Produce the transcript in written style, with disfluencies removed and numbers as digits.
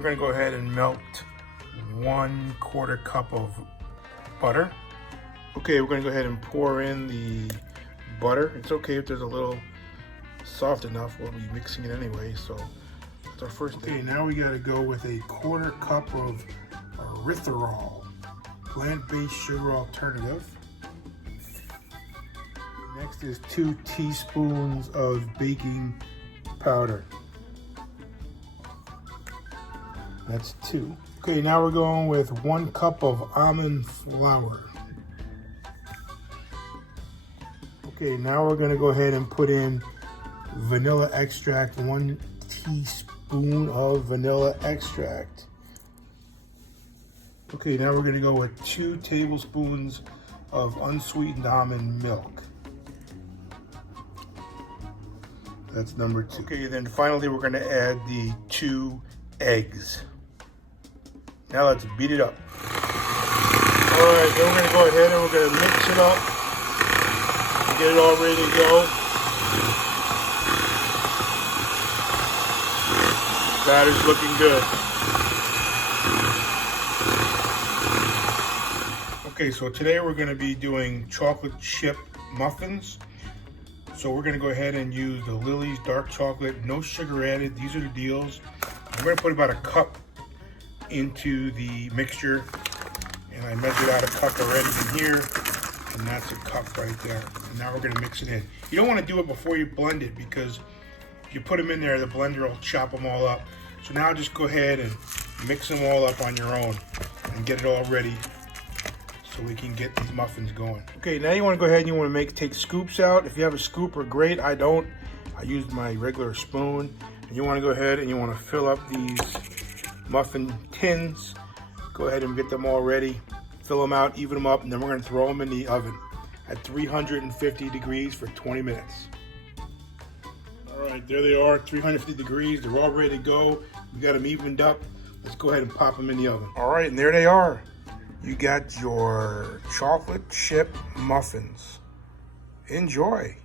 we're gonna go ahead and melt 1/4 cup of butter. Okay, we're gonna go ahead and pour in the butter. It's okay if there's a little soft enough, we'll be mixing it anyway, so that's our first thing. Okay, now we gotta go with 1/4 cup of Erythritol, plant-based sugar alternative. Next is 2 teaspoons of baking powder. That's 2. Okay, now we're going with 1 cup of almond flour. Okay, now we're gonna go ahead and put in vanilla extract, 1 teaspoon of vanilla extract. Okay, now we're gonna go with 2 tablespoons of unsweetened almond milk. That's number 2. Okay, then finally we're gonna add the 2 eggs. Now let's beat it up. All right, then we're gonna go ahead and we're gonna mix it up and get it all ready to go. Batter's looking good. Okay, so today we're gonna be doing chocolate chip muffins. So we're gonna go ahead and use the Lily's dark chocolate, no sugar added. These are the deals. I'm gonna put about 1 cup into the mixture, and I measured out 1 cup already in here, and that's 1 cup right there. And now we're gonna mix it in. You don't wanna do it before you blend it, because if you put them in there, the blender will chop them all up. So now just go ahead and mix them all up on your own and get it all ready so we can get these muffins going. Okay, now you want to go ahead and you want to take scoops out. If you have a scooper, great. I don't. I use my regular spoon. And you want to go ahead and you want to fill up these muffin tins. Go ahead and get them all ready. Fill them out, even them up, and then we're going to throw them in the oven at 350 degrees for 20 minutes. All right, there they are, 350 degrees. They're all ready to go. We got them evened up. Let's go ahead and pop them in the oven. All right, and there they are. You got your chocolate chip muffins. Enjoy.